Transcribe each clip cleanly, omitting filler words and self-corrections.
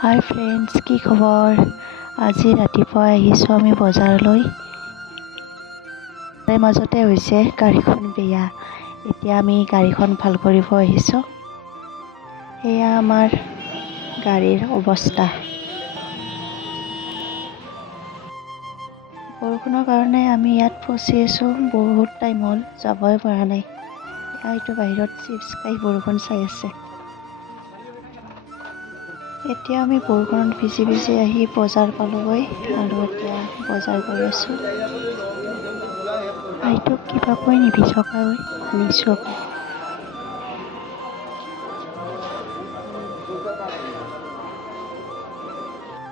হাই friends, কি খবৰ? আজি ৰাতিপুৱা আহিছোঁ আমি বজাৰলৈ। তাৰে মাজতে হৈছে গাড়ীখন বেয়া। এতিয়া আমি গাড়ীখন ভাল কৰিব আহিছোঁ। সেয়া আমাৰ গাড়ীৰ অৱস্থা। বৰষুণৰ কাৰণে আমি ইয়াত ফচি আছোঁ। বহুত টাইম হ'ল, যাবই পৰা নাই। এইটো বাহিৰত চিপছ খাই বৰষুণ চাই আছে। এতিয়া আমি বৰষুণত ভিজি ভিজি আহি বজাৰ পালোগৈ আৰু এতিয়া বজাৰ কৰি আছোঁ। আইটোক কিবা কৈ নিভিজকাকৈ আনিছোঁ আকৌ।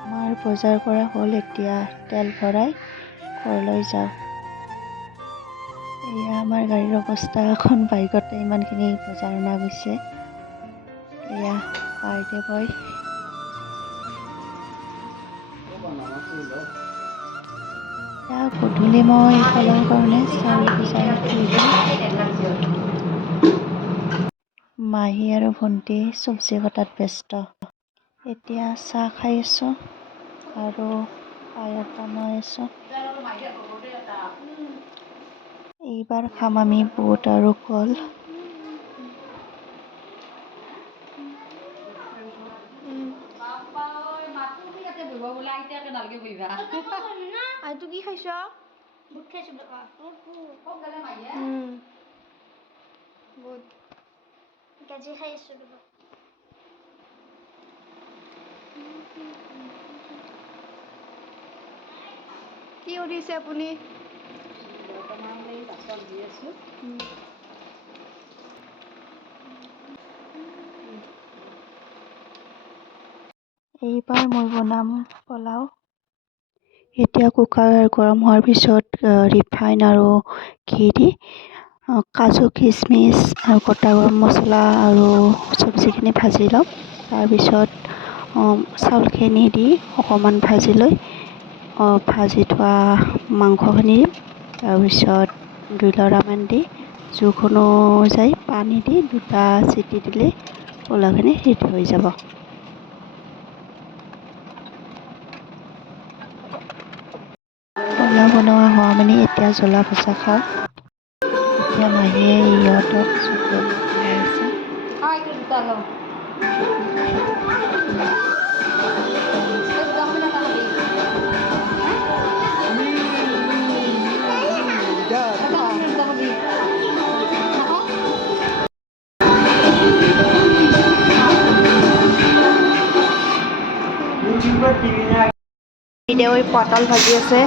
আমাৰ বজাৰ কৰা হ'ল, এতিয়া তেল ভৰাই ঘৰলৈ যাওঁ। এয়া আমাৰ গাড়ীৰ অৱস্থা। এখন বাইকতে ইমানখিনি বজাৰ অনা গৈছে। এয়া বাৰ্থডে বয়। গধূলি মই ফলৰ কাৰণে চাউল ভিজাই থৈ দিওঁ। মাহী আৰু ভণ্টি চব্জি কটাত ব্যস্ত। এতিয়া চাহ খাই আছোঁ আৰু পায়স বনাই আছোঁ। এইবাৰ খাম আমি বুট আৰু কল। কি খাইছ? বুট খাইছো। বুট গাজি খাই আছো। কি কৰিছে আপুনি? বৰ্তমান এই বাছত দি আছোঁ। এইবাৰ মই বনাম পোলাও। এতিয়া কুকাৰ গৰম হোৱাৰ পিছত ৰিফাইন আৰু ঘি দি কাজু, কিচমিচ আৰু গোটা গৰম মছলা আৰু চব্জিখিনি ভাজি ল'ম। তাৰপিছত চাউলখিনি দি অকণমান ভাজি লৈ ভাজি থোৱা মাংসখিনি দিম। তাৰপিছত 2 লৰামান দি জোখ অনুযায়ী পানী দি 2টা চিটি দিলে পোলাওখিনি ৰেডি হৈ যাব। পোলাও বনোৱা হোৱা মানে এতিয়া জ্বলা ভজা খাওঁ। এতিয়া মাহীয়ে ইহঁতক চকলেট খাই আছে। পটল ভাজি আছে।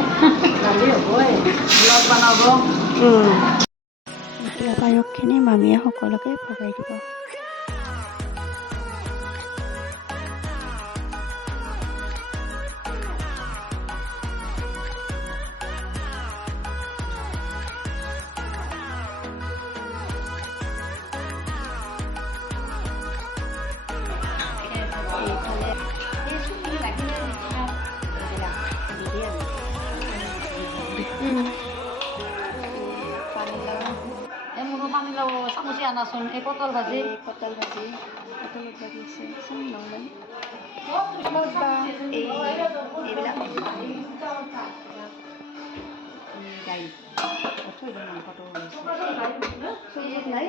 এতিয়া পায়সখিনি মামীয়ে সকলোকে ভগাই দিব। পানীলাও চামুচে আনাচোন। এই পটল ভাজি পটলত ভাজি আছে নৰ্মেল। এইবিলাক দাইল থৈ দিম মাংসটো নাই।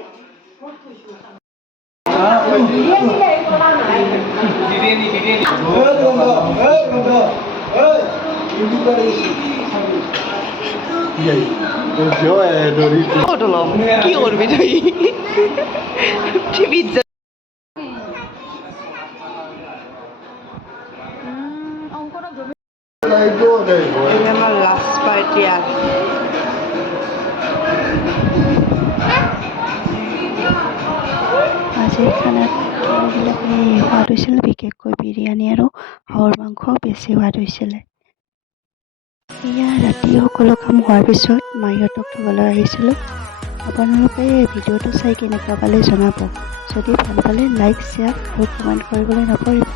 কি কৰবি তুই? আমাৰ লাস্ট পাৰ্টি আৰ আজিৰ খানাত এইবিলাকেই সোৱাদ হৈছিল। বিশেষকৈ বিৰিয়ানী আৰু হাঁহৰ মাংস বেছি সোৱাদ হৈছিলে। এয়া ৰাতি সকলো কাম হোৱাৰ পিছত মাহীহঁতক থ'বলৈ আহিছিলোঁ। আপোনালোকে ভিডিঅ'টো চাই কেনেকুৱা পালে জনাব। যদি ভাল পালে লাইক, শ্বেয়াৰ আৰু কমেণ্ট কৰিবলৈ নকৰিব।